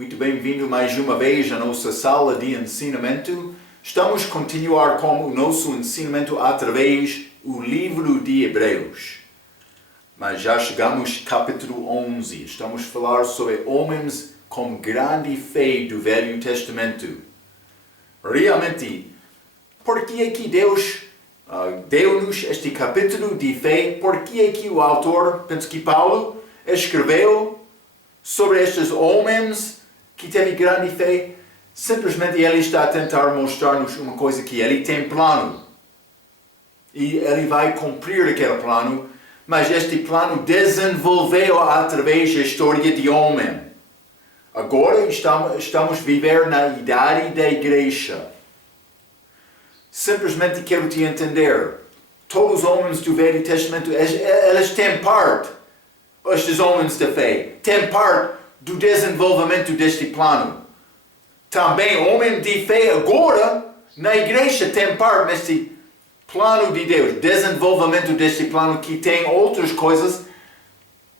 Muito bem-vindo mais uma vez à nossa sala de ensinamento. Estamos a continuar com o nosso ensinamento através do livro de Hebreus. Mas já chegamos ao capítulo 11. Estamos a falar sobre homens com grande fé do Velho Testamento. Realmente, por que é que Deus deu-nos este capítulo de fé? Por que é que o autor, penso que Paulo, escreveu sobre estes homens que teve grande fé? Simplesmente ele está a tentar mostrar-nos uma coisa, que ele tem plano. E ele vai cumprir aquele plano, mas este plano desenvolveu através da história de homem. Agora estamos a viver na idade da igreja. Simplesmente quero te entender. Todos os homens do Velho Testamento, eles têm parte, estes homens de fé, têm parte do desenvolvimento deste plano. Também homem de fé agora, na igreja, tem parte neste plano de Deus, desenvolvimento deste plano, que tem outras coisas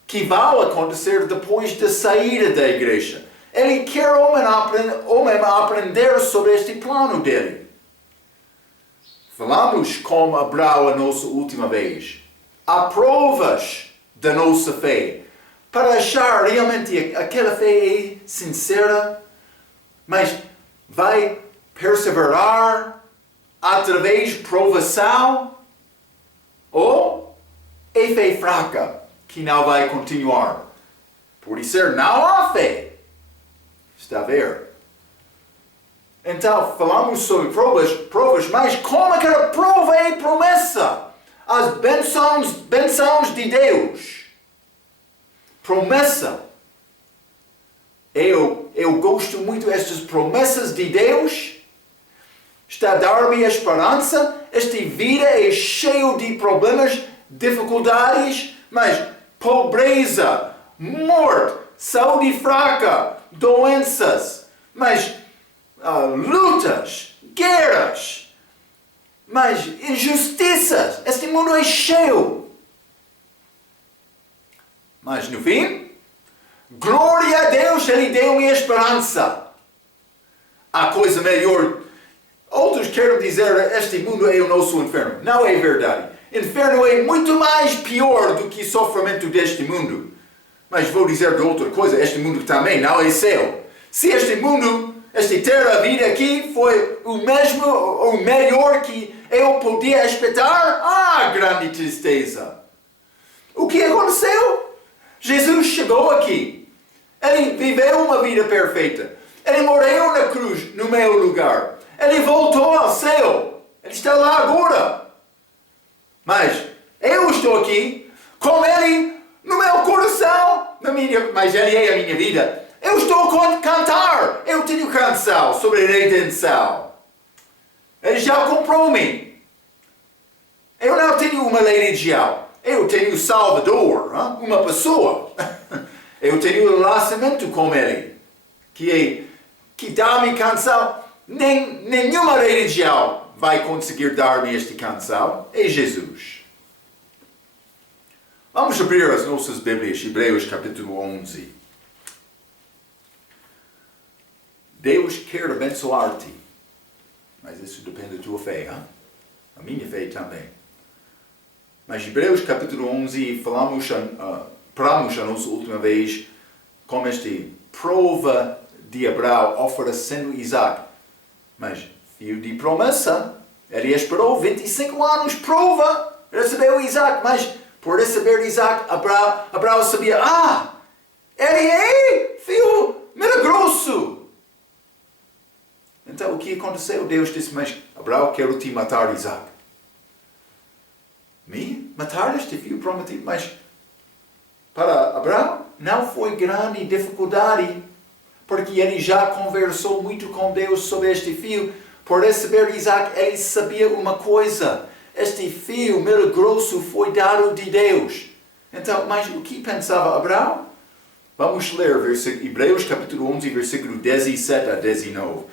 que vão acontecer depois da saída da igreja. Ele quer homem aprender sobre este plano dele. Falamos com Abraão a nossa última vez. Há provas da nossa fé para achar realmente aquela fé é sincera, mas vai perseverar através de provação, ou é fé fraca que não vai continuar. Por isso não há fé. Está a ver? Então, falamos sobre provas, mas como aquela prova é promessa? As bênçãos de Deus. Promessa. Eu gosto muito destas promessas de Deus. Está a dar-me a esperança. Esta vida é cheia de problemas, dificuldades, mas pobreza, morte, saúde fraca, doenças, mas lutas, guerras, mas injustiças. Este mundo é cheio. Mas no fim, glória a Deus, Ele deu-me a esperança. Há coisa melhor. Outros querem dizer, este mundo é o nosso inferno. Não é verdade. Inferno é muito mais pior do que o sofrimento deste mundo. Mas vou dizer de outra coisa, este mundo também não é céu. Se este mundo, esta terra, a vida aqui, foi o mesmo, ou melhor que eu podia expectar, grande tristeza. O que aconteceu? Jesus chegou aqui. Ele viveu uma vida perfeita. Ele morreu na cruz, no meu lugar. Ele voltou ao céu. Ele está lá agora. Mas eu estou aqui com Ele no meu coração. Mas Ele é a minha vida. Eu estou a cantar. Eu tenho canção sobre a redenção. Ele já comprou-me. Eu não tenho uma religião. Eu tenho o Salvador, uma pessoa. Eu tenho um relacionamento com Ele, que dá-me canção. Nenhuma religião vai conseguir dar-me esta canção. É Jesus. Vamos abrir as nossas Bíblias, Hebreus capítulo 11. Deus quer abençoar-te, mas isso depende da tua fé, a minha fé também. Mas Hebreus capítulo 11, paramos a nossa última vez com esta prova de Abraão oferecendo Isaac. Mas filho de promessa, ele esperou 25 anos, prova, recebeu Isaac, mas por receber Isaac, Abraão sabia, ele é filho milagroso. Então o que aconteceu? Deus disse, mas Abraão, quero te matar Isaac. Me? Matar este filho prometido? Mas para Abraão não foi grande dificuldade, porque ele já conversou muito com Deus sobre este filho. Por receber Isaac, ele sabia uma coisa. Este filho milagroso foi dado de Deus. Então, mas o que pensava Abraão? Vamos ler Hebreus capítulo 11, versículo 17 a 19.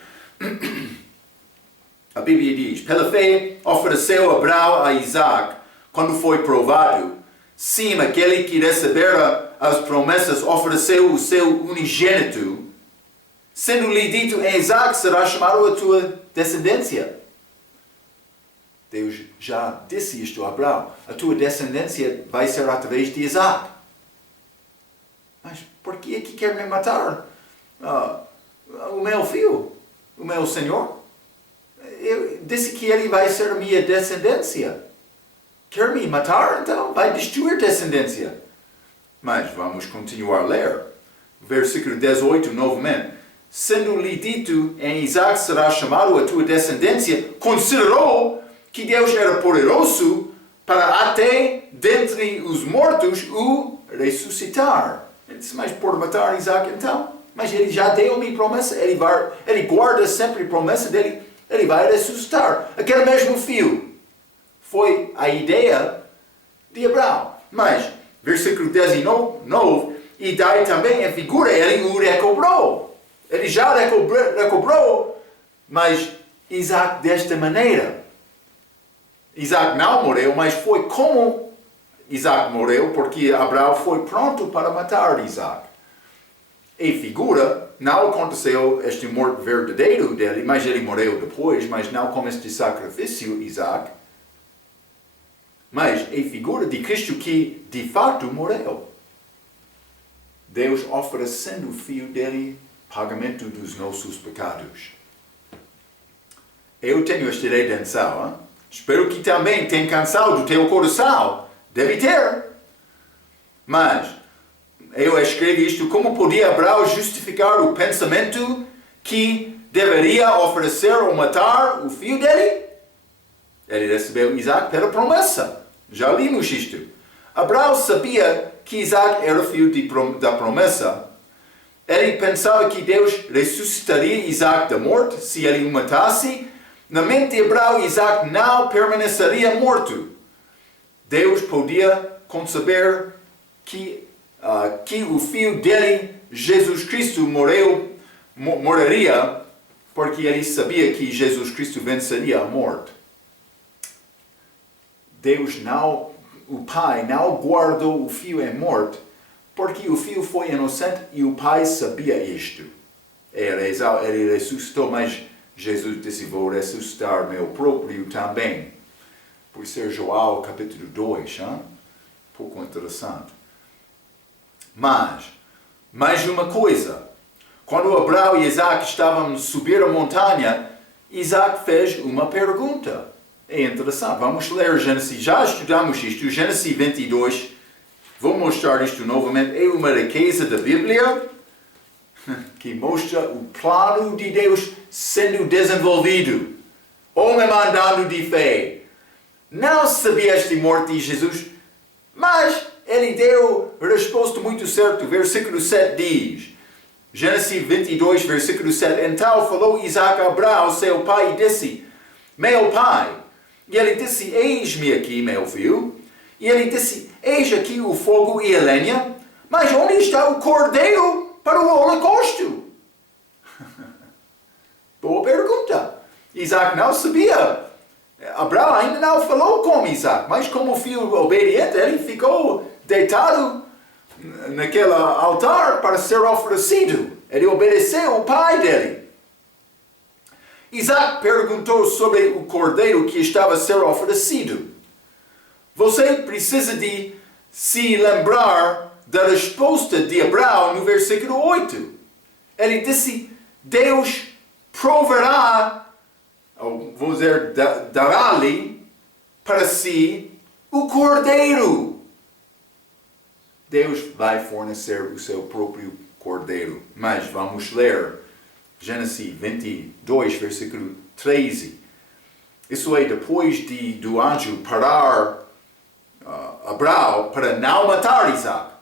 A Bíblia diz, pela fé ofereceu Abraão a Isaac quando foi provado. Sim, aquele que recebera as promessas ofereceu o seu unigênito, Sendo-lhe dito em Isaac, será chamado a tua descendência. Deus já disse isto a Abraão. A tua descendência vai ser através de Isaac. Mas por que é que quer me matar? O meu filho, o meu Senhor? Eu disse que ele vai ser a minha descendência. Quer me matar? Então vai destruir a descendência. Mas vamos continuar a ler. Versículo 18, novamente. Sendo-lhe dito em Isaac será chamado a tua descendência, considerou que Deus era poderoso para até dentre os mortos o ressuscitar. Ele disse, mas por matar Isaac então? Mas ele já deu-me promessa, ele guarda sempre a promessa dele, ele vai ressuscitar. Aquele mesmo filho foi a ideia de Abraão. Mas, versículo 19, e daí também a figura, ele o recobrou. Ele já recobrou, mas Isaac desta maneira. Isaac não morreu, mas foi como Isaac morreu, porque Abraão foi pronto para matar Isaac. Em figura, não aconteceu este morte verdadeiro dele, mas ele morreu depois, mas não como este sacrifício, Isaac. Mas em figura de Cristo que de fato morreu. Deus oferecendo o Filho dele pagamento dos nossos pecados. Eu tenho esta redenção, hein? Espero que também tenha cansado do teu coração. Deve ter. Mas eu escrevi isto, como podia Abraão justificar o pensamento que deveria oferecer ou matar o filho dele? Ele recebeu Isaac pela promessa. Já vimos isto. Abraão sabia que Isaac era filho da promessa. Ele pensava que Deus ressuscitaria Isaac da morte se ele o matasse. Na mente de Abraão, Isaac não permaneceria morto. Deus podia conceber que o filho dele, Jesus Cristo, morreria, porque ele sabia que Jesus Cristo venceria a morte. O pai não guardou o filho em morte, porque o filho foi inocente e o pai sabia isto. Ele ressuscitou, mas Jesus disse, vou ressuscitar meu próprio também. Por ser João capítulo 2, hein? Pouco interessante. Mas, mais uma coisa. Quando Abraão e Isaac estavam a subir a montanha, Isaac fez uma pergunta. É interessante. Vamos ler Gênesis. Já estudamos isto. Gênesis 22. Vou mostrar isto novamente. É uma riqueza da Bíblia que mostra o plano de Deus sendo desenvolvido. Homem andando de fé. Não sabia esta morte de Jesus, mas ele deu a resposta muito certa. Versículo 7 diz, Gênesis 22, versículo 7, então falou Isaac a Abraão, seu pai, e disse, meu pai. E ele disse, eis-me aqui, meu filho. E ele disse, eis aqui o fogo e a lenha, mas onde está o cordeiro para o holocausto? Boa pergunta. Isaac não sabia. Abraão ainda não falou com Isaac, mas como filho obediente, ele ficou deitado naquele altar para ser oferecido. Ele obedeceu ao pai dele. Isaac perguntou sobre o cordeiro que estava a ser oferecido. Você precisa de se lembrar da resposta de Abraão no versículo 8. Ele disse, Deus proverá, ou vou dizer, dará-lhe para si o cordeiro. Deus vai fornecer o seu próprio cordeiro. Mas vamos ler Gênesis 22, versículo 13. Isso é depois do anjo parar Abraão para não matar Isaac.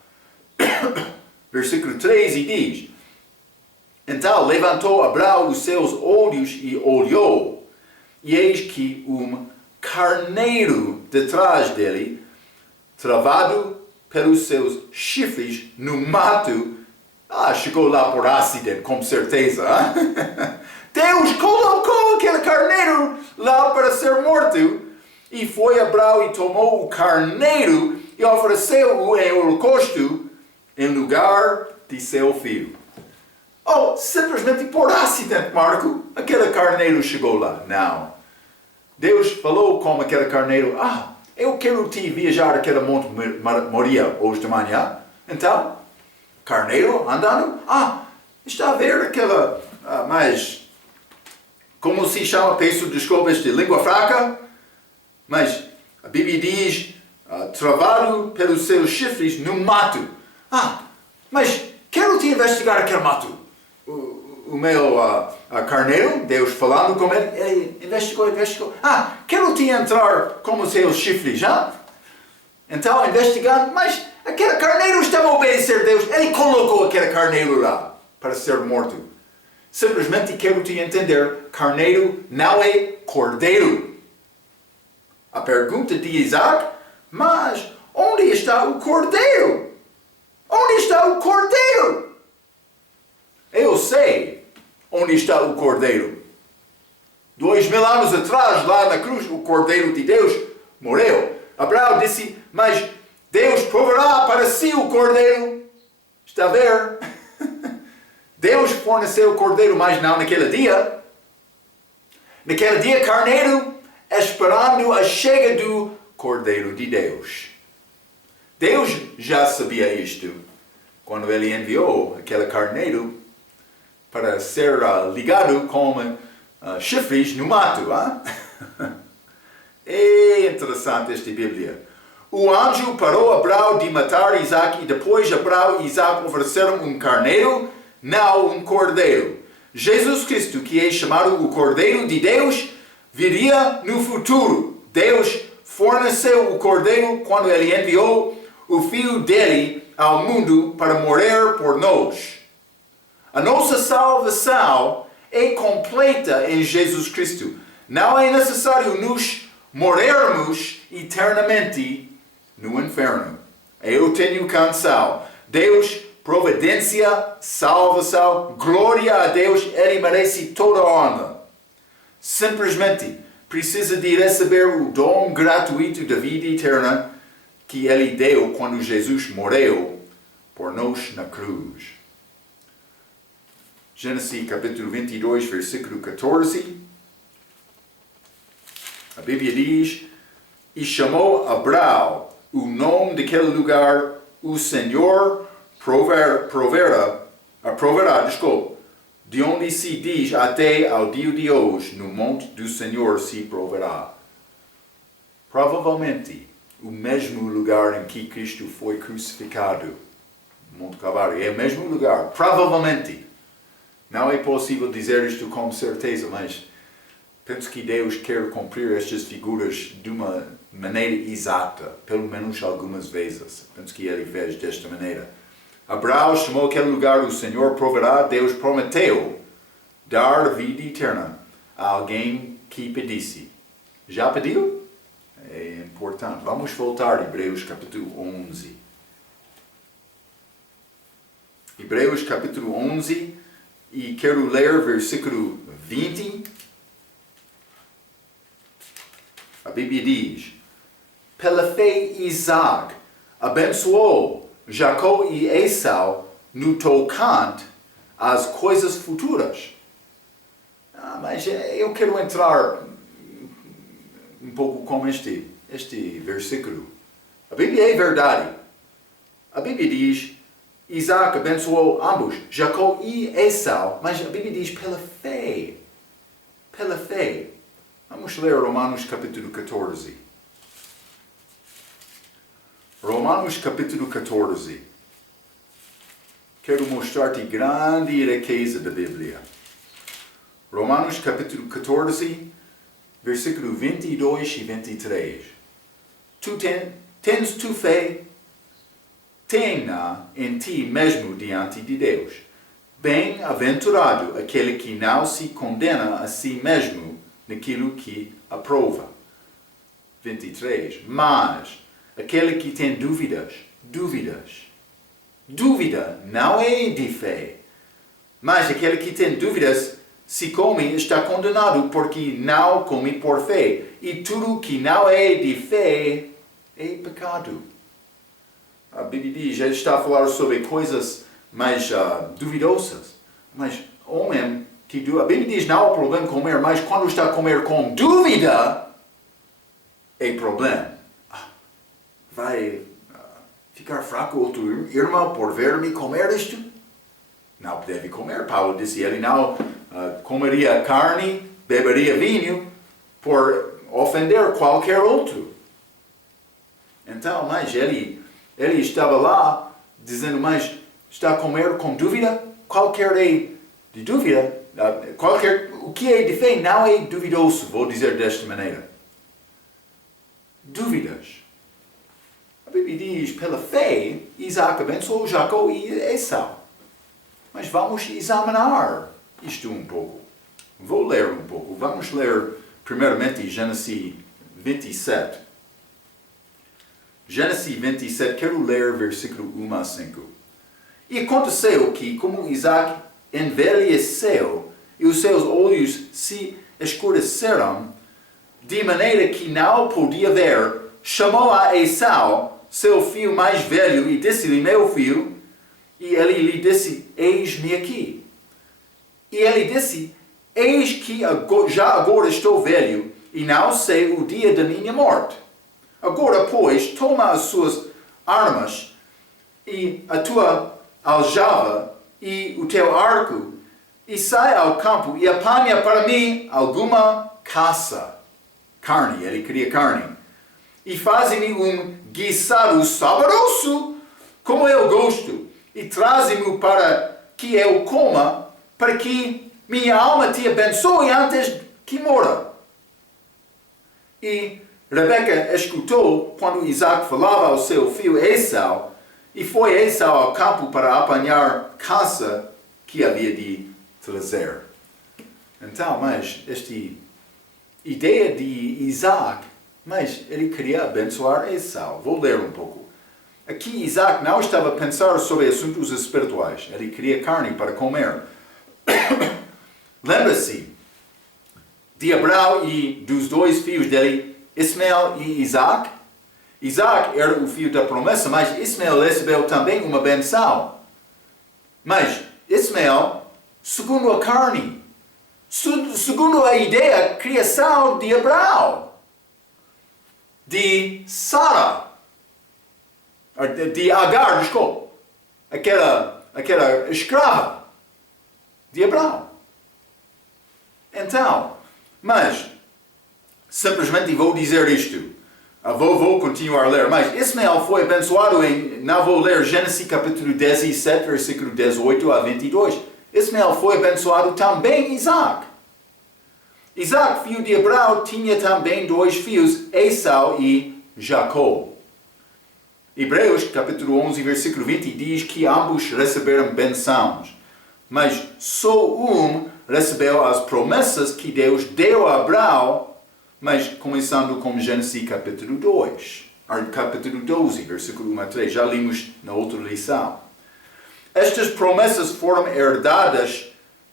Versículo 13 diz, então levantou Abraão os seus olhos e olhou, e eis que um carneiro detrás dele, travado pelos seus chifres no mato, chegou lá por acidente, com certeza. Deus colocou aquele carneiro lá para ser morto. E foi Abraão e tomou o carneiro e ofereceu-o em holocausto em lugar de seu filho. Oh, simplesmente por acidente, Marco, aquele carneiro chegou lá. Não. Deus falou com aquele carneiro, eu quero te viajar aquele Monte Moria hoje de manhã. Então, carneiro andando, está a ver aquela, mas, como se chama, peço desculpas de língua fraca, mas a Bíblia diz, travado pelos seus chifres no mato. Mas quero te investigar aquele mato. O meu carneiro, Deus falando com ele investigou. Quero te entrar com os seus chifres, já? Então, investigando, mas aquele carneiro estava a obedecer a Deus. Ele colocou aquele carneiro lá para ser morto. Simplesmente quero te entender, carneiro não é cordeiro. A pergunta de Isaac, mas onde está o cordeiro? Onde está o cordeiro? Eu sei onde está o cordeiro. 2000 anos atrás, lá na cruz, o cordeiro de Deus morreu. Abraão disse, mas Deus proverá para si o cordeiro. Está a ver? Deus forneceu o cordeiro, mas não naquele dia. Naquele dia, carneiro, esperando a chega do cordeiro de Deus. Deus já sabia isto quando ele enviou aquele carneiro para ser ligado com chifres no mato. É interessante esta Bíblia. O anjo parou Abraão de matar Isaac e depois Abraão e Isaac ofereceram um carneiro, não um cordeiro. Jesus Cristo, que é chamado o Cordeiro de Deus, viria no futuro. Deus forneceu o cordeiro quando ele enviou o Filho dele ao mundo para morrer por nós. A nossa salvação é completa em Jesus Cristo. Não é necessário nos morrermos eternamente no inferno. Eu tenho canção. Deus, providência, salvação, glória a Deus, Ele merece toda a honra. Simplesmente precisa de receber o dom gratuito da vida eterna que Ele deu quando Jesus morreu por nós na cruz. Gênesis capítulo 22, versículo 14. A Bíblia diz, e chamou Abraão o nome daquele lugar, o Senhor proverá, de onde se diz até ao dia de hoje, no monte do Senhor se proverá. Provavelmente, o mesmo lugar em que Cristo foi crucificado, Monte Calvário, é o mesmo lugar, provavelmente. Não é possível dizer isto com certeza, mas penso que Deus quer cumprir estas figuras de uma maneira exata, pelo menos algumas vezes. Penso que Ele fez desta maneira. Abraão chamou aquele lugar o Senhor proverá. Deus prometeu dar a vida eterna a alguém que pedisse. Já pediu? É importante. Vamos voltar a Hebreus capítulo 11. Hebreus capítulo 11. E quero ler versículo 20. A Bíblia diz, pela fé Isaac abençoou Jacó e Esau no tocante às coisas futuras. Mas eu quero entrar um pouco com este versículo. A Bíblia é verdade. A Bíblia diz, Isaac abençoou ambos, Jacó e Esau, mas a Bíblia diz pela fé. Pela fé. Vamos ler Romanos capítulo 14. Romanos capítulo 14. Quero mostrar-te grande riqueza da Bíblia. Romanos capítulo 14, versículo 22 e 23. Tens tu fé? Tenha em ti mesmo diante de Deus. Bem-aventurado aquele que não se condena a si mesmo naquilo que aprova. 23. Mas aquele que tem dúvida não é de fé. Mas aquele que tem dúvidas, se come, está condenado, porque não come por fé. E tudo que não é de fé é pecado. A Bíblia diz, já está a falar sobre coisas mais duvidosas. Mas homem que a Bíblia diz não há problema comer, mas quando está a comer com dúvida, é problema. Vai ficar fraco outro irmão por ver-me comer isto? Não deve comer. Paulo disse, ele não comeria carne, beberia vinho, por ofender qualquer outro. Então, mas ele estava lá, dizendo, mas está a comer com dúvida? Qualquer de dúvida, o que é de fé não é duvidoso, vou dizer desta maneira. Dúvidas. A Bíblia diz, pela fé, Isaac abençoou Jacó e Esaú. Mas vamos examinar isto um pouco. Vou ler um pouco. Vamos ler primeiramente Gênesis 27. Gênesis 27, quero ler versículo 1 a 5. E aconteceu que, como Isaac envelheceu e os seus olhos se escureceram, de maneira que não podia ver, chamou a Esaú, seu filho mais velho, e disse-lhe, meu filho, e ele lhe disse, eis-me aqui. E ele disse, eis que já agora estou velho, e não sei o dia da minha morte. Agora, pois, toma as suas armas, e a tua aljava, e o teu arco, e sai ao campo, e apanha para mim alguma caça. Carne, ele queria carne. E faze-me um guisado saboroso, como eu gosto, e traze-me para que eu coma, para que minha alma te abençoe antes que morra. E Rebeca escutou quando Isaac falava ao seu filho Esaú, e foi Esaú ao campo para apanhar caça que havia de trazer. Então, mas esta ideia de Isaac, mas ele queria abençoar Esaú. Vou ler um pouco. Aqui Isaac não estava a pensar sobre assuntos espirituais. Ele queria carne para comer. Lembra-se de Abraão e dos dois filhos dele, Ismael e Isaac? Isaac era o filho da promessa, mas Ismael recebeu também uma benção. Mas Ismael, segundo a carne, segundo a ideia, a criação de Abraão, de Sara, de Agar, desculpa, aquela escrava de Abraão. Então, mas, simplesmente vou dizer isto. Vou continuar a ler. Mas Ismael foi abençoado não vou ler Gênesis capítulo 17, versículo 18 a 22. Ismael foi abençoado também Isaac. Isaac, filho de Abraão, tinha também dois filhos, Esaú e Jacó. Hebreus capítulo 11, versículo 20 diz que ambos receberam bênçãos. Mas só um recebeu as promessas que Deus deu a Abraão, mas começando com Gênesis capítulo 2, capítulo 12, versículo 1 a 3, já limos na outra lição. Estas promessas foram herdadas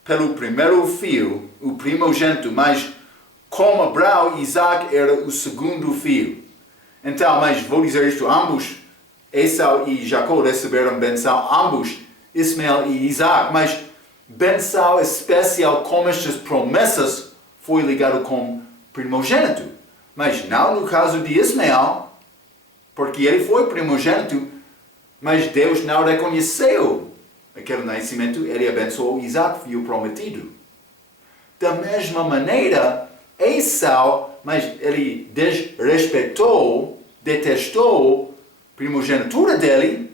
pelo primeiro filho, o primogênito, mas como Abraão, Isaac era o segundo filho. Então, mas vou dizer isto, ambos, Esaú e Jacó receberam benção, ambos, Ismael e Isaac, mas benção especial como estas promessas foi ligado com primogênito. Mas não no caso de Ismael, porque ele foi primogênito, mas Deus não reconheceu aquele nascimento, ele abençoou Isaac, filho prometido. Da mesma maneira, Esaú, mas ele desrespeitou, detestou a primogenitura dele,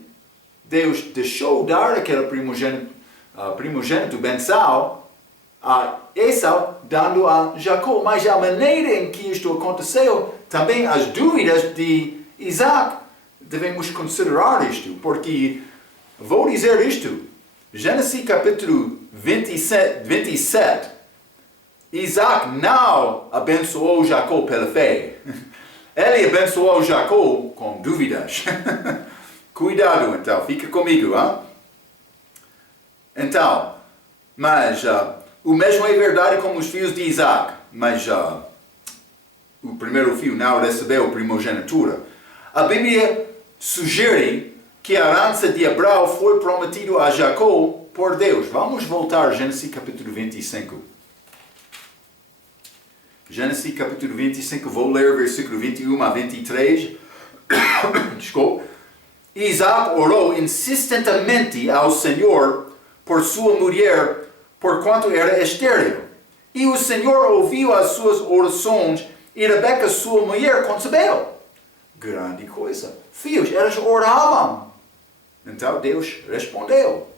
Deus deixou dar aquele primogênito benção a Esaú, dando a Jacó. Mas a maneira em que isto aconteceu, também as dúvidas de Isaac, devemos considerar isto, porque vou dizer isto, Gênesis capítulo 27, Isaac não abençoou Jacó pela fé. Ele abençoou Jacó com dúvidas. Cuidado então, fica comigo. Hein? Então, mas o mesmo é verdade com os filhos de Isaac, mas o primeiro filho não recebeu primogenitura. A Bíblia sugere que a herança de Abraão foi prometido a Jacó por Deus. Vamos voltar a Gênesis capítulo 25. Gênesis capítulo 25, vou ler versículo 21 a 23. Desculpa. Isaac orou insistentemente ao Senhor por sua mulher, porquanto era estéril. E o Senhor ouviu as suas orações, e Rebeca, sua mulher, concebeu. Grande coisa. Filhos, eles oravam. Então Deus respondeu.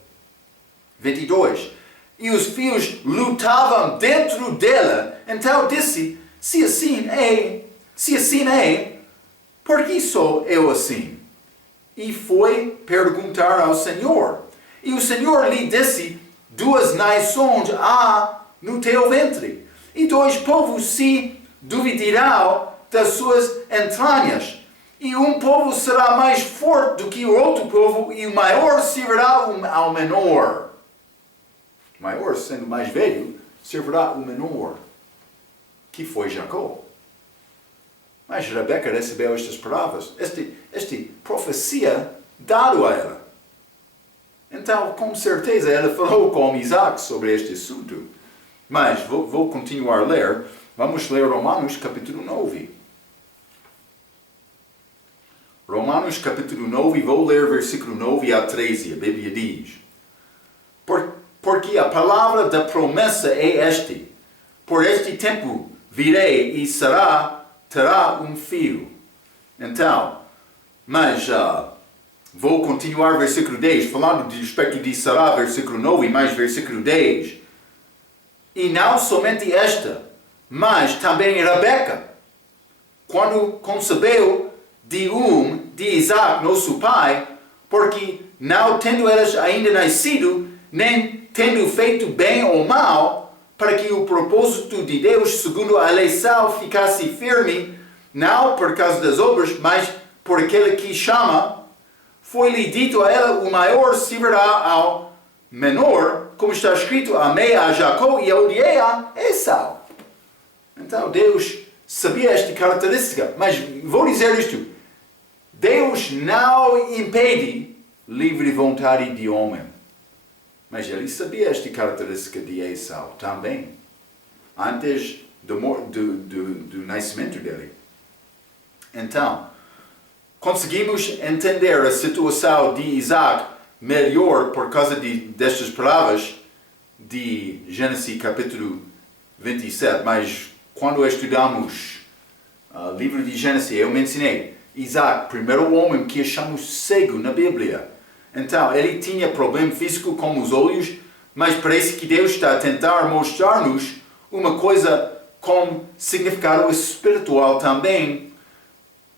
22. E os filhos lutavam dentro dela. Então disse, se assim é, por que sou eu assim? E foi perguntar ao Senhor. E o Senhor lhe disse, 2 nações há no teu ventre, e 2 povos se dividirão das suas entranhas. E um povo será mais forte do que o outro povo, e o maior servirá ao menor. O maior, sendo mais velho, servirá o menor, que foi Jacó. Mas Rebeca recebeu estas palavras, esta profecia dado a ela. Então, com certeza, ela falou com Isaac sobre este assunto. Mas vou continuar a ler. Vamos ler Romanos capítulo 9. Romanos capítulo 9, vou ler versículo 9 a 13. A Bíblia diz: Porque a palavra da promessa é este: por este tempo virei e terá um filho. Então, mas vou continuar versículo 10, falando de respeito de Sará, versículo 9, mais versículo 10. E não somente esta, mas também Rebeca, quando concebeu de Isaac, nosso pai, porque não tendo elas ainda nascido, nem tendo feito bem ou mal, para que o propósito de Deus, segundo a eleição, ficasse firme, não por causa das obras, mas por aquele que chama, foi-lhe dito a ela, o maior servirá ao menor, como está escrito, amei a Jacó e odiei a Esau. Então Deus sabia esta característica, mas vou dizer isto: Deus não impede livre vontade de homem. Mas ele sabia esta característica de Esau também, antes do nascimento dele. Então, conseguimos entender a situação de Isaac melhor por causa destas palavras de Gênesis capítulo 27. Mas quando estudamos o livro de Gênesis, eu mencionei Isaac, primeiro homem que achamos cego na Bíblia. Então, ele tinha problema físico com os olhos, mas parece que Deus está a tentar mostrar-nos uma coisa com significado espiritual também,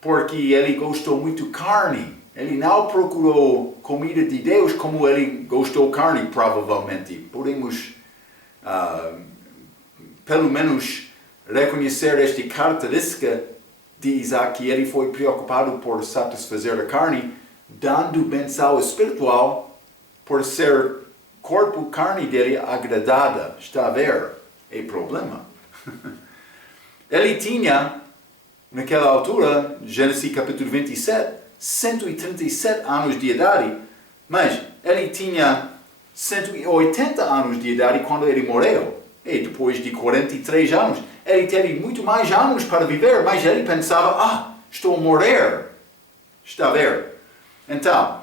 porque ele gostou muito de carne. Ele não procurou comida de Deus como ele gostou de carne, provavelmente. Podemos, pelo menos, reconhecer esta característica de Isaac, que ele foi preocupado por satisfazer a carne, dando benção espiritual por ser corpo, carne dele agradada. Está a ver? É problema. Ele tinha, naquela altura, Gênesis capítulo 27, 137 anos de idade, mas ele tinha 180 anos de idade quando ele morreu. E depois de 43 anos, ele teve muito mais anos para viver, mas ele pensava, estou a morrer. Está a ver? Então,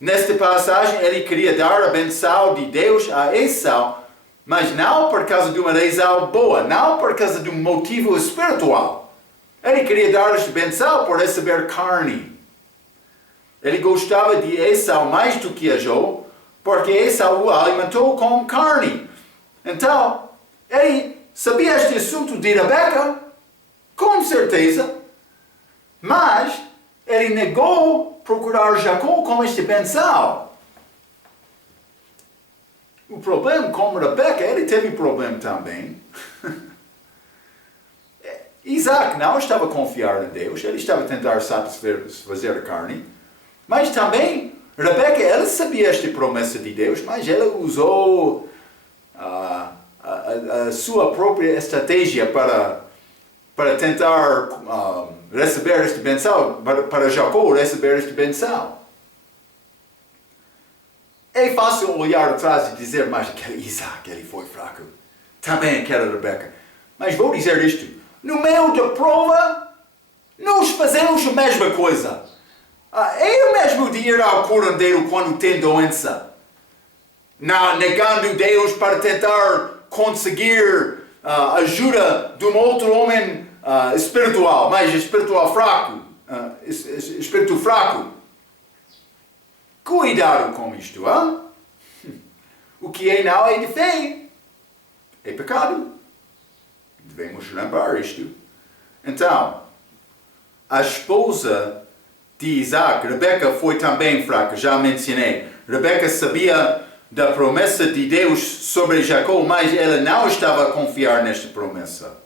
nesta passagem, ele queria dar a benção de Deus a Esau, mas não por causa de uma razão boa, não por causa de um motivo espiritual. Ele queria dar esta benção por receber carne. Ele gostava de Esau mais do que a Jacó, porque Esau o alimentou com carne. Então, ele sabia este assunto de Rebeca, com certeza, mas ele negou procurar Jacó com esta benção. O problema com Rebeca, ele teve problema também. Isaac não estava a confiar em Deus, ele estava a tentar satisfazer a carne, mas também Rebeca, ela sabia esta promessa de Deus, mas ela usou a sua própria estratégia para tentar receber esta benção, para Jacó receber esta benção. É fácil olhar atrás e dizer, mas aquele Isaac, ele foi fraco. Também aquela Rebeca. Mas vou dizer isto. No meio da prova, nós fazemos a mesma coisa. É o mesmo de ir ao curandeiro quando tem doença. Negando Deus para tentar conseguir ajuda de um outro homem espiritual, mas espiritual fraco. Espírito fraco. Cuidado com isto, hein? O que não é de fé é pecado. Devemos lembrar isto. Então, a esposa de Isaac, Rebeca, foi também fraca, já mencionei. Rebeca sabia da promessa de Deus sobre Jacó, mas ela não estava a confiar nesta promessa.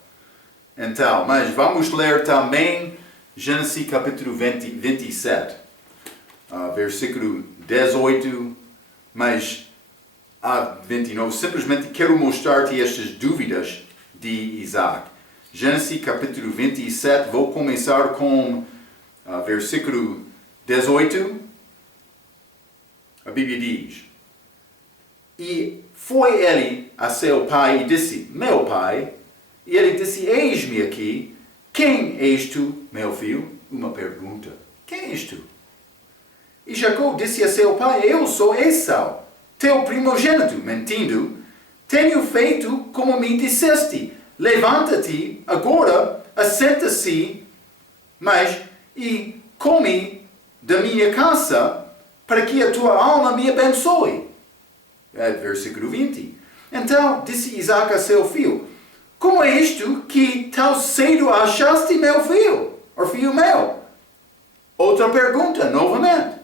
Então, mas vamos ler também Gênesis capítulo 27, versículo 18, mas a 29. Simplesmente quero mostrar-te estas dúvidas de Isaac. Gênesis capítulo 27, vou começar com versículo 18. A Bíblia diz: E foi ele a seu pai e disse: Meu pai. E ele disse: Eis-me aqui. Quem és tu, meu filho? Uma pergunta. Quem és tu? E Jacó disse a seu pai: Eu sou Esau, teu primogênito. Mentindo, tenho feito como me disseste. Levanta-te agora, assenta-se, e come da minha caça, para que a tua alma me abençoe. Versículo 20. Então disse Isaac a seu filho: Como é isto que tão cedo achaste meu filho, ou filho meu? Outra pergunta, novamente.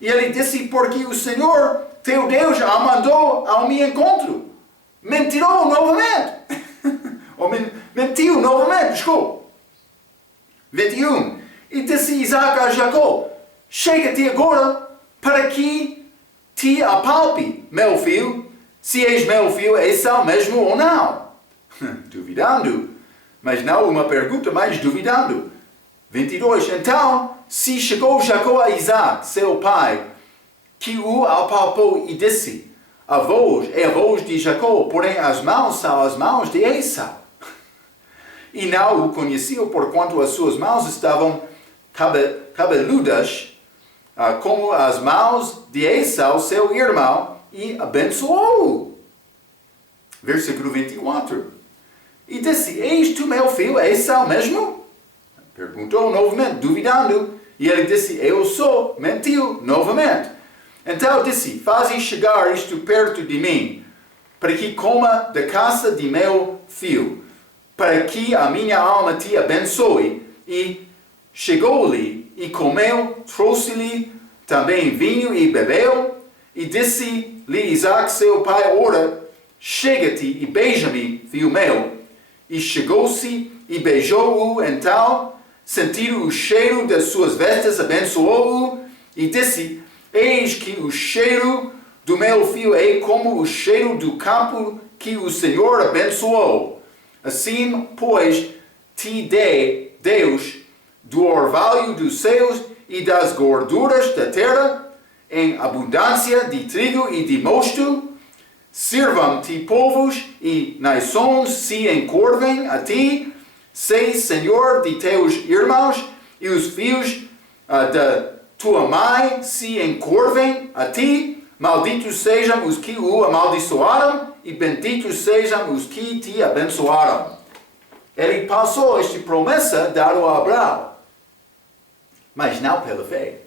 E ele disse: Porque o Senhor, teu Deus, a mandou ao meu encontro. Mentirou novamente. Ou mentiu novamente, desculpa. 21. E disse Isaac a Jacó: Chega-te agora para que te apalpe, meu filho, se és meu filho Esau mesmo ou não. Duvidando. Mas não uma pergunta, mas duvidando. 22. Então se chegou Jacó a Isaac, seu pai, que o apalpou e disse: A voz é a voz de Jacó, porém as mãos são as mãos de Esau. E não o conheciam, porquanto as suas mãos estavam cabeludas, como as mãos de Esau, seu irmão, e abençoou-o. Versículo 24. E disse: Eis tu meu filho Esau mesmo? Perguntou novamente, duvidando. E ele disse: Eu sou. Mentiu novamente. Então disse: Faze chegar isto perto de mim, para que coma da caça de meu filho, para que a minha alma te abençoe. E chegou-lhe e comeu, trouxe-lhe também vinho e bebeu. E disse-lhe Isaac seu pai: Ora, chega-te e beija-me, filho meu. E chegou-se e beijou-o. Então, sentindo o cheiro das suas vestes, abençoou-o. E disse: Eis que o cheiro do meu filho é como o cheiro do campo que o Senhor abençoou. Assim, pois, te dê Deus do orvalho dos céus e das gorduras da terra, em abundância de trigo e de mosto. Sirvam-te povos e nações se encurvem a ti. Sei Senhor de teus irmãos, e os filhos da tua mãe se encurvem a ti. Malditos sejam os que o amaldiçoaram, e benditos sejam os que te abençoaram. Ele passou esta promessa dada a Abraão, mas não pela fé.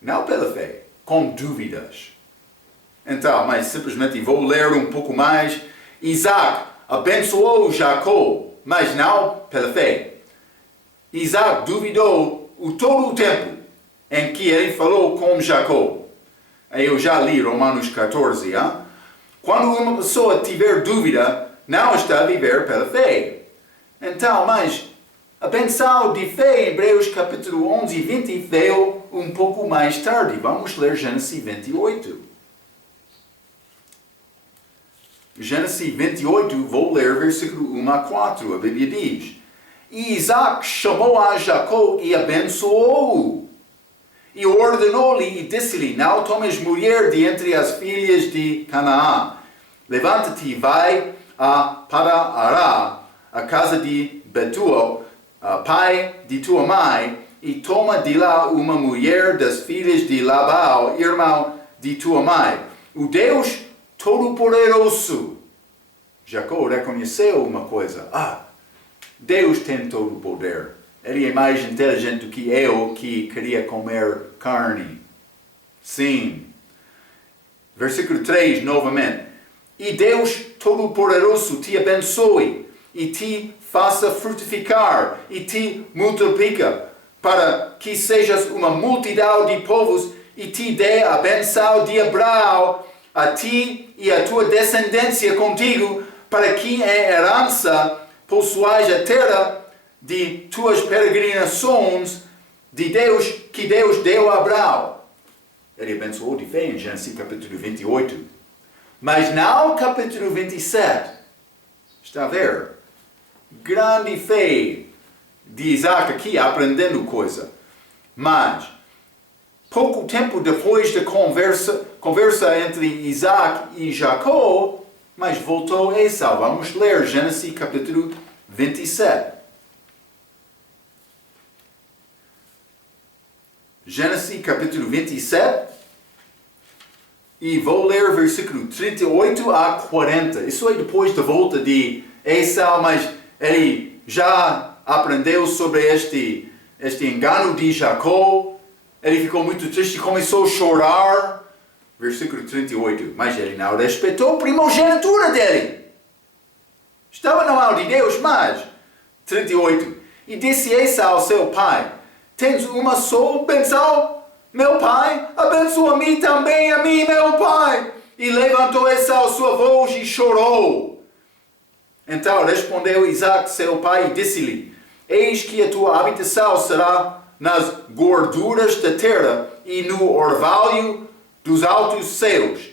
Não pela fé, com dúvidas. Então, mas simplesmente vou ler um pouco mais. Isaac abençoou Jacó, mas não pela fé. Isaac duvidou todo o tempo em que ele falou com Jacó. Eu já li Romanos 14. Hein? Quando uma pessoa tiver dúvida, não está a viver pela fé. Então, mas a benção de fé em Hebreus capítulo 11 e 20 veio um pouco mais tarde. Vamos ler Gênesis 28. Gênesis 28, vou ler versículo 1 a 4. A Bíblia diz: E Isaac chamou a Jacó e abençoou-o. e ordenou-lhe e disse-lhe: Não tomes mulher de entre as filhas de Canaã. Levanta-te e vai para Ará, a casa de Betuel, pai de tua mãe, e toma de lá uma mulher das filhas de Labão, irmão de tua mãe. O Deus Todo-Poderoso. Jacó reconheceu uma coisa. Deus tem todo o poder. Ele é mais inteligente do que eu, que queria comer carne. Sim. Versículo 3, novamente. E Deus Todo-Poderoso te abençoe e te faça frutificar e te multiplica, para que sejas uma multidão de povos e te dê a benção de Abraão a ti e a tua descendência contigo, para que em herança possuais a terra de tuas peregrinações de Deus, que Deus deu a Abraão. Ele abençoou de fé em Gênesis capítulo 28. Mas no capítulo 27, está a ver? Grande fé de Isaac aqui, aprendendo coisa. Mas, pouco tempo depois da conversa entre Isaac e Jacó, mas voltou Esau. Vamos ler Gênesis capítulo 27. Gênesis capítulo 27. E vou ler versículo 38 a 40. Isso é depois da volta de Esau, mas ele já aprendeu sobre este engano de Jacó. Ele ficou muito triste e começou a chorar. Versículo 38. Mas ele não respeitou a primogenitura dele. Estava na mão de Deus, mas... 38. E disse Esau ao seu pai: Tens uma só benção? Meu pai, abençoa-me também a mim, meu pai. E levantou Esau sua voz e chorou. Então respondeu Isaac, seu pai, e disse-lhe: Eis que a tua habitação será nas gorduras da terra e no orvalho dos altos céus.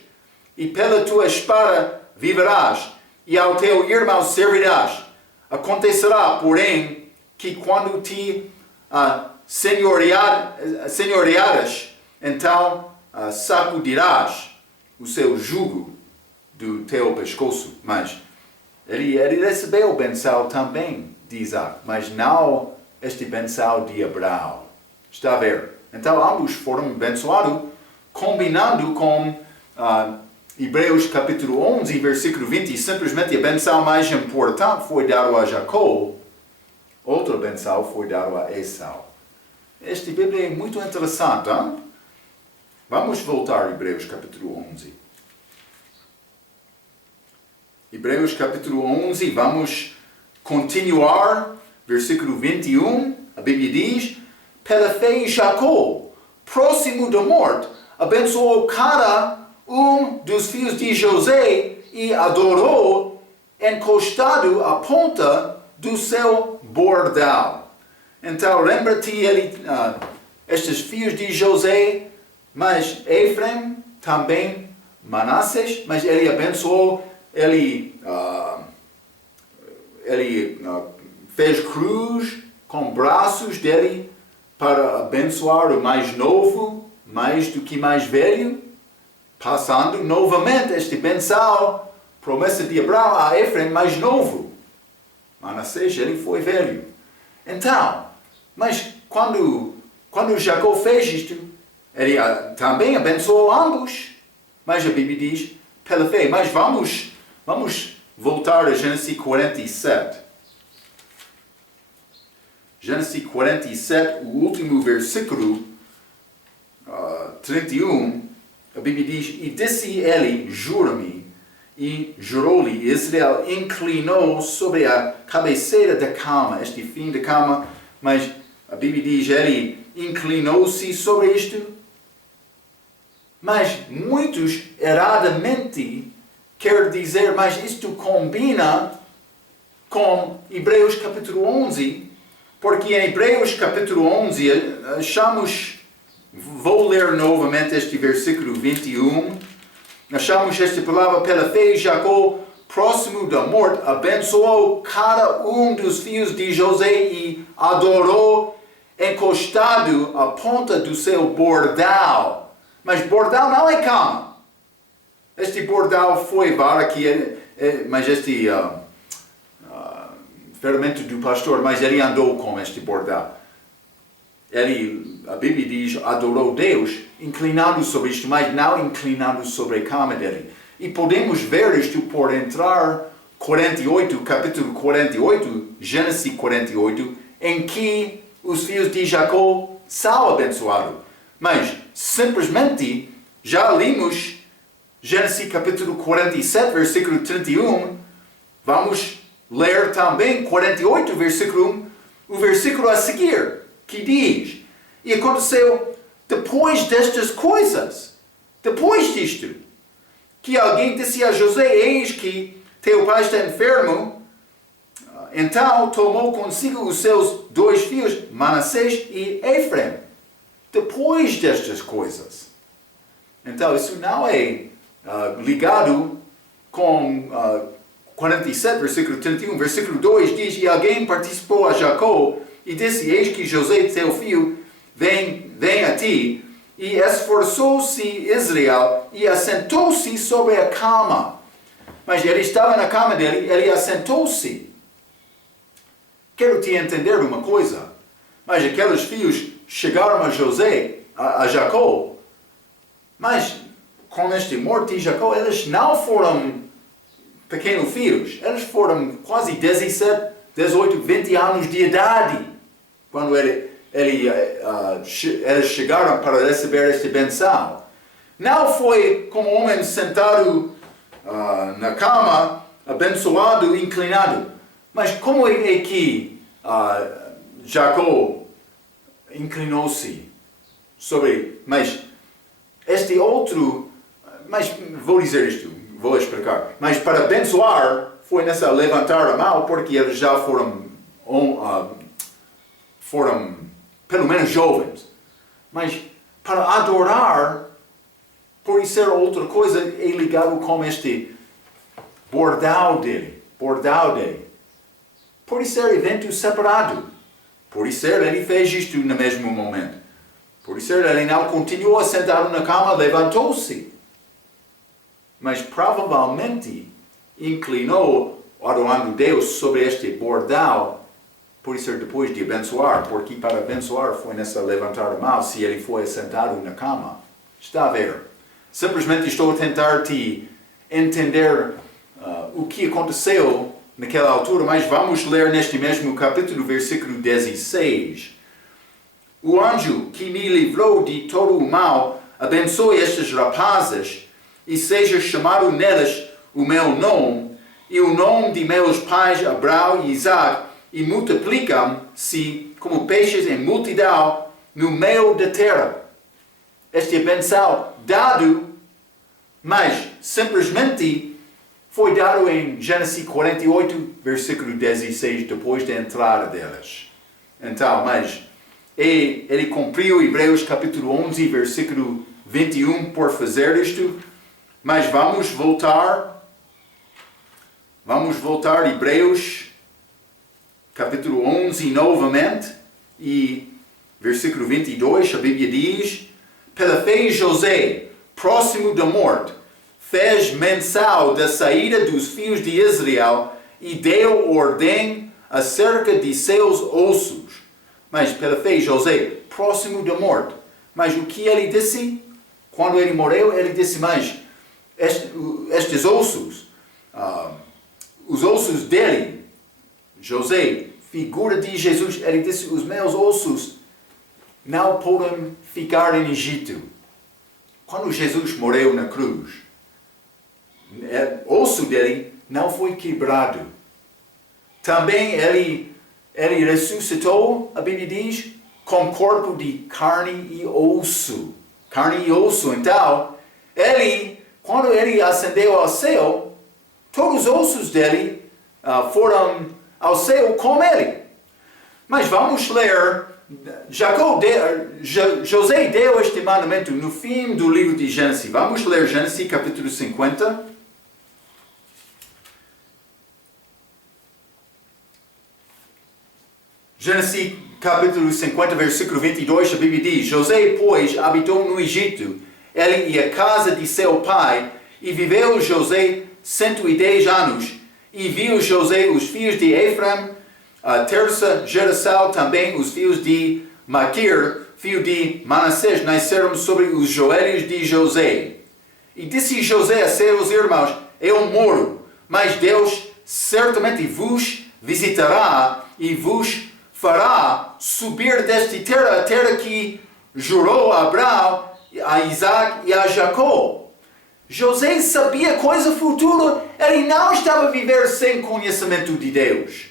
E pela tua espada viverás, e ao teu irmão servirás. Acontecerá, porém, que quando te senhoreares, então sacudirás o seu jugo do teu pescoço. Mas ele recebeu benção também de Isaac, mas não este benção de Abraão. Está a ver? Então ambos foram abençoados, combinando com Hebreus capítulo 11, versículo 20, simplesmente a benção mais importante foi dada a Jacó, outra benção foi dada a Esau. Esta Bíblia é muito interessante, hein? Vamos voltar a Hebreus capítulo 11. Hebreus capítulo 11, vamos continuar, versículo 21, a Bíblia diz: Pela fé Jacó, próximo da morte, abençoou cada dos filhos de José e adorou encostado à ponta do seu bordão. Então, lembra-te, estes filhos de José, mas Efraim, também Manassés, mas ele abençoou, ele fez cruz com braços dele para abençoar o mais novo, mais do que mais velho, passando novamente esta benção, promessa de Abraão a Efraim mais novo. Manassés, ele foi velho. Então, mas quando Jacó fez isto, ele também abençoou ambos. Mas a Bíblia diz, pela fé. Mas vamos voltar a Gênesis 47. Gênesis 47, o último versículo, 31, a Bíblia diz: E disse ele, jura-me, e jurou-lhe. Israel inclinou sobre a cabeceira da cama, este fim da cama, mas a Bíblia diz, ele inclinou-se sobre isto. Mas muitos erradamente querem dizer, mas isto combina com Hebreus capítulo 11, porque em Hebreus capítulo 11 achamos, vou ler novamente este versículo 21, achamos esta palavra: pela fé Jacó, próximo da morte, abençoou cada dos filhos de José e adorou, encostado à ponta do seu bordal. Mas bordal não é cama. Este bordal foi vara que mas este ferramenta do pastor, mas ele andou com este bordal. A Bíblia diz, adorou Deus, inclinado sobre isto, mas não inclinado sobre a cama dele. E podemos ver isto por entrar 48, capítulo 48, Gênesis 48, em que os filhos de Jacó são abençoados. Mas, simplesmente, já lemos Gênesis capítulo 47, versículo 31. Vamos ler também 48, versículo 1, o versículo a seguir, que diz: e aconteceu depois destas coisas, depois disto, que alguém disse a José: eis que teu pai está enfermo. Então tomou consigo os seus 2 filhos, Manassés e Efraim. Depois destas coisas. Então isso não é ligado com 47, versículo 31. Versículo 2 diz: e alguém participou a Jacó e disse: eis que José, teu filho, vem a ti. E esforçou-se Israel e assentou-se sobre a cama. Mas ele estava na cama dele, ele assentou-se. Quero te entender uma coisa. Mas aqueles filhos chegaram a José, a Jacó. Mas com este morte de Jacó, eles não foram pequenos filhos. Eles foram quase 17, 18, 20 anos de idade. Quando eles chegaram para receber esta benção. Não foi como um homem sentado na cama, abençoado, inclinado. Mas como é que Jacó inclinou-se sobre... Mas este outro... Mas vou dizer isto, vou explicar. Mas para abençoar, foi nessa levantar a mão, porque eles já foram pelo menos jovens. Mas para adorar, por ser outra coisa, é ligado com este bordal dele. Por ser evento separado. Por ser ele fez isto no mesmo momento. Por ser ele não continuou sentado na cama, levantou-se. Mas provavelmente inclinou, adorando Deus, sobre este bordal. Por isso, depois de abençoar, porque para abençoar foi nessa levantar a mão, se ele foi sentado na cama. Está a ver? Simplesmente estou a tentar te entender o que aconteceu naquela altura, mas vamos ler neste mesmo capítulo, versículo 16. O anjo que me livrou de todo o mal, abençoe estes rapazes, e seja chamado neles o meu nome, e o nome de meus pais Abraão e Isaac, e multiplicam-se como peixes em multidão no meio da terra. Esta benção dado, mas simplesmente foi dado em Gênesis 48, versículo 16, depois da entrada deles. Então, mas ele cumpriu Hebreus capítulo 11, versículo 21 por fazer isto. Mas vamos voltar a Hebreus capítulo 11 novamente, e versículo 22, a Bíblia diz: pela fé José, próximo da morte, fez menção da saída dos filhos de Israel e deu ordem acerca de seus ossos. Mas pela fé José, próximo da morte. Mas o que ele disse? Quando ele morreu, ele disse: mas estes ossos, os ossos dele, José, figura de Jesus, ele disse: os meus ossos não podem ficar em Egito. Quando Jesus morreu na cruz, o osso dele não foi quebrado. Também ele ressuscitou, a Bíblia diz, com corpo de carne e osso. Carne e osso. Então, quando ele ascendeu ao céu, todos os ossos dele foram ao céu com ele. Mas vamos ler, José deu este mandamento no fim do livro de Gênesis. Vamos ler Gênesis capítulo 50. Gênesis capítulo 50, versículo 22, a Bíblia diz: José, pois, habitou no Egito, ele e a casa de seu pai, e viveu José 110 anos. E viu José os filhos de Efraim, a Terça, Jerassal, também os filhos de Maquir, filho de Manassés, nasceram sobre os joelhos de José. E disse José a seus irmãos: eu moro, mas Deus certamente vos visitará e vos fará subir desta terra, a terra que jurou a Abraão, a Isaac e a Jacó. José sabia coisa futura, ele não estava a viver sem conhecimento de Deus.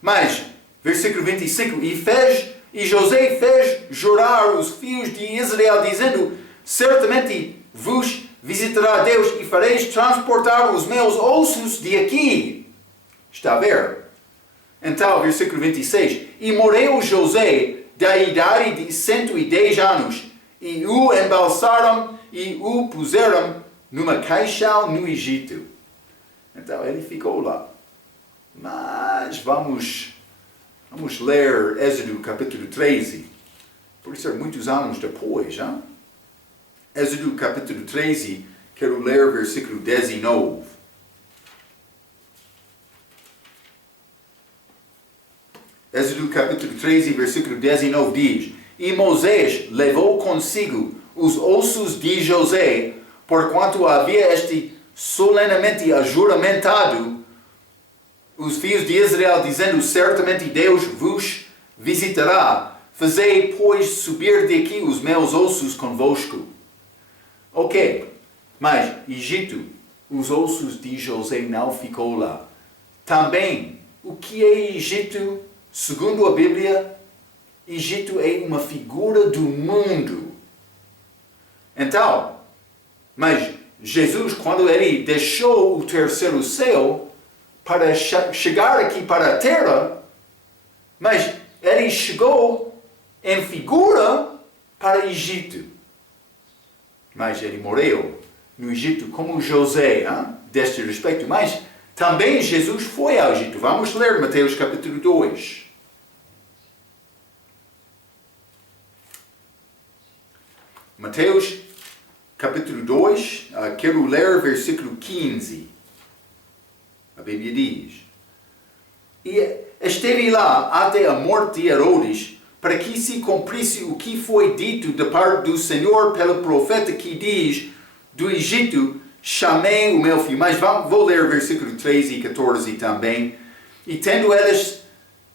Mas, versículo 25, e José fez jurar os filhos de Israel, dizendo: certamente vos visitará Deus e fareis transportar os meus ossos de aqui. Está a ver? Então, versículo 26, e morreu José da idade de 110 anos, e o embalsaram e o puseram numa caixão no Egito. Então ele ficou lá. Mas vamos ler Êxodo capítulo 13. Por ser muitos anos depois. Hein? Êxodo capítulo 13, quero ler versículo 19. Êxodo capítulo 13, versículo 19 diz: e Moisés levou consigo os ossos de José, porquanto havia este solenemente juramentado os filhos de Israel, dizendo: certamente Deus vos visitará. Fazei, pois, subir daqui os meus ossos convosco. Ok, mas Egito, os ossos de José não ficou lá. Também, o que é Egito? Segundo a Bíblia, Egito é uma figura do mundo. Então, mas Jesus, quando ele deixou o terceiro céu para chegar aqui para a terra, mas ele chegou em figura para o Egito. Mas ele morreu no Egito como José, deste respeito. Mas também Jesus foi ao Egito. Vamos ler Mateus capítulo 2. Mateus capítulo 2, quero ler versículo 15. A Bíblia diz: e esteve lá até a morte de Herodes, para que se cumprisse o que foi dito da parte do Senhor pelo profeta, que diz: do Egito chamei o meu filho. Mas vou ler versículo 13 e 14 também. E tendo eles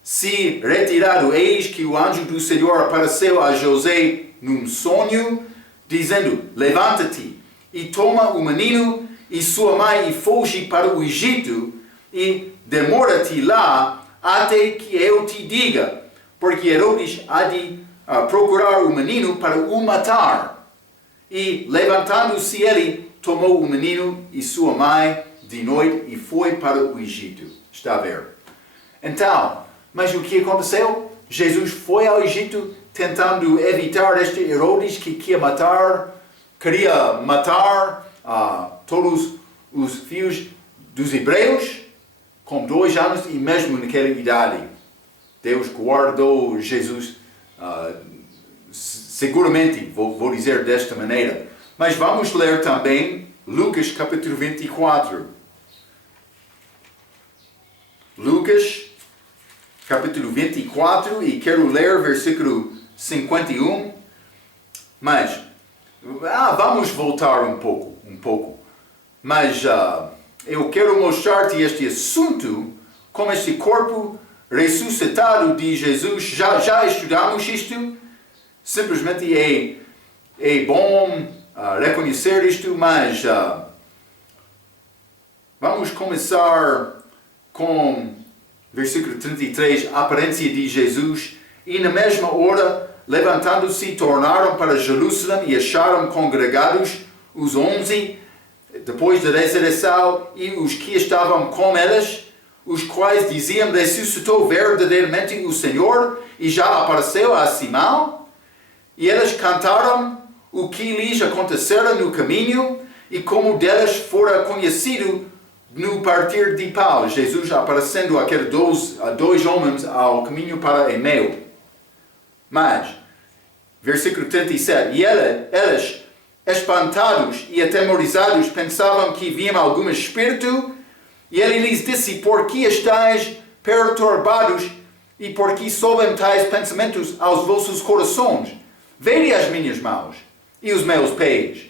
se retirado, eis que o anjo do Senhor apareceu a José num sonho, dizendo: levanta-te e toma o menino e sua mãe e foge para o Egito e demora-te lá até que eu te diga, porque Herodes há de procurar o menino para o matar. E levantando-se ele, tomou o menino e sua mãe de noite e foi para o Egito. Está a ver? Então, mas o que aconteceu? Jesus foi ao Egito tentando evitar este Herodes que queria matar todos os filhos dos hebreus com 2 anos e mesmo naquela idade. Deus guardou Jesus, seguramente, vou dizer desta maneira. Mas vamos ler também Lucas capítulo 24. Lucas capítulo 24, e quero ler versículo 51. Mas vamos voltar um pouco. Mas eu quero mostrar-te este assunto, como este corpo ressuscitado de Jesus. Já estudamos isto. Simplesmente é bom reconhecer isto, mas vamos começar com versículo 33, a aparência de Jesus. E na mesma hora, levantando-se, tornaram para Jerusalém e acharam congregados os 11, depois da ressurreição, e os que estavam com eles, os quais diziam: ressuscitou verdadeiramente o Senhor e já apareceu a Simão. E eles cantaram o que lhes acontecera no caminho e como deles fora conhecido no partir de pão. Jesus aparecendo àqueles 2 homens ao caminho para Emeu. Mas, versículo 37, e eles, espantados e atemorizados, pensavam que viam algum espírito, e ele lhes disse, por que estáis perturbados, e por que sobem tais pensamentos aos vossos corações? Vede as minhas mãos, e os meus pés,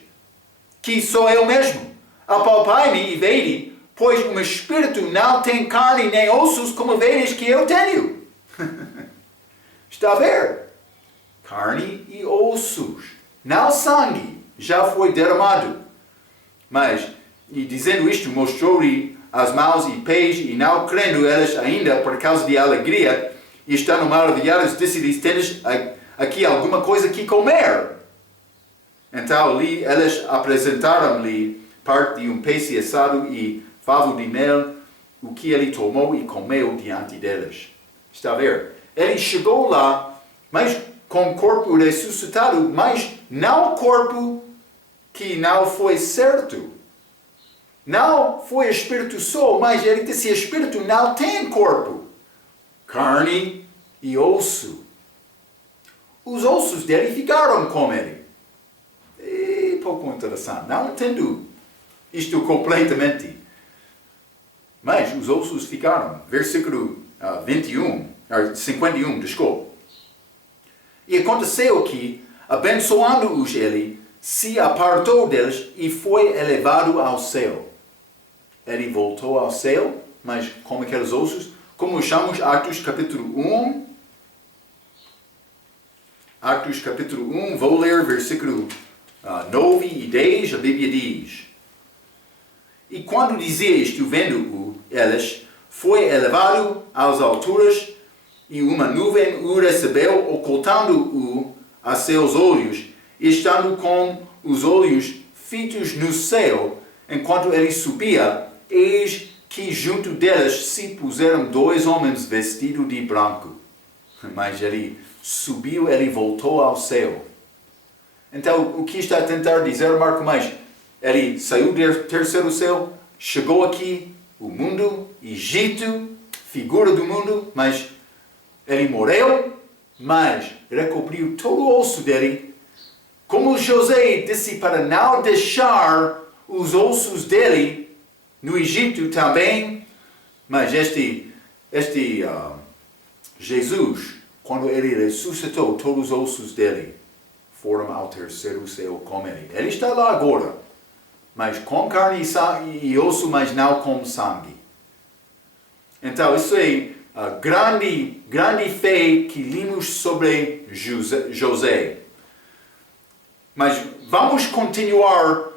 que sou eu mesmo. Apalpai-me e vede, pois um espírito não tem carne nem ossos, como vedes que eu tenho. Está a ver? Carne e ossos, não sangue, já foi derramado. Mas, e dizendo isto, mostrou-lhe as mãos e pés, e não crendo eles ainda, por causa de alegria, e estando maravilhados, disse-lhes, tendes aqui alguma coisa que comer? Então eles apresentaram-lhe parte de um peixe assado e favo de mel, o que ele tomou e comeu diante deles. Está a ver? Ele chegou lá, mas com o corpo ressuscitado, mas não o corpo que não foi certo. Não foi espírito só, mas ele disse, espírito não tem corpo. Carne e osso. Os ossos dele ficaram com ele. E pouco interessante. Não entendo isto completamente. Mas os ossos ficaram. Versículo 51, desculpa. E aconteceu que, abençoando-os ele, se apartou deles e foi elevado ao céu. Ele voltou ao céu, mas como aqueles ossos, como chamamos Atos capítulo 1. Atos capítulo 1, vou ler versículo 9 e 10, a Bíblia diz. E quando dizia isto, vendo-o, eles, foi elevado às alturas, e uma nuvem o recebeu, ocultando-o a seus olhos, e estando com os olhos fitos no céu, enquanto ele subia, eis que junto deles se puseram dois homens vestidos de branco. Mas ele subiu, ele voltou ao céu. Então, o que está a tentar dizer Marco mais? Ele saiu do terceiro céu, chegou aqui, o mundo, Egito, figura do mundo, mas ele morreu, mas recobriu todo o osso dele. Como José disse para não deixar os ossos dele no Egito também, mas Jesus, quando ele ressuscitou, todos os ossos dele foram ao terceiro céu com ele. Ele está lá agora, mas com carne e osso, mas não com sangue. Então, isso é a grande fé que lemos sobre José. Mas vamos continuar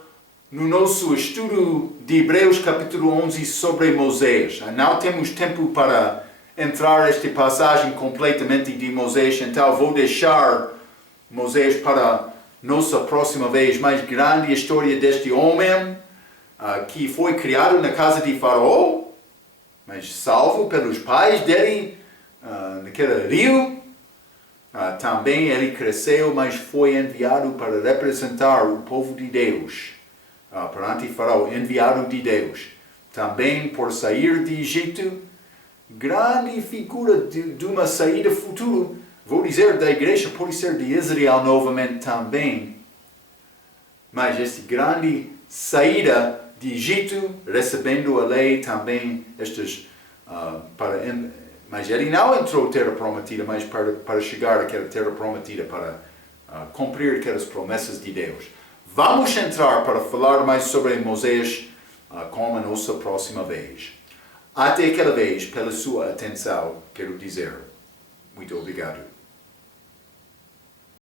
no nosso estudo de Hebreus capítulo 11 sobre Moisés. Não temos tempo para entrar nesta passagem completamente de Moisés, então vou deixar Moisés para nossa próxima vez. Mais grande história deste homem que foi criado na casa de Faraó, mas salvo pelos pais dele naquele rio. Também ele cresceu, mas foi enviado para representar o povo de Deus perante Faraó, enviado de Deus. Também por sair de Egito, grande figura de uma saída futura, vou dizer, da igreja, pode ser de Israel novamente também. Mas esta grande saída de Egito, recebendo a lei também, mas ele não entrou na terra prometida, mas para chegar àquela terra prometida, para cumprir aquelas promessas de Deus. Vamos entrar para falar mais sobre Moisés com a nossa próxima vez. Até aquela vez, pela sua atenção, quero dizer muito obrigado.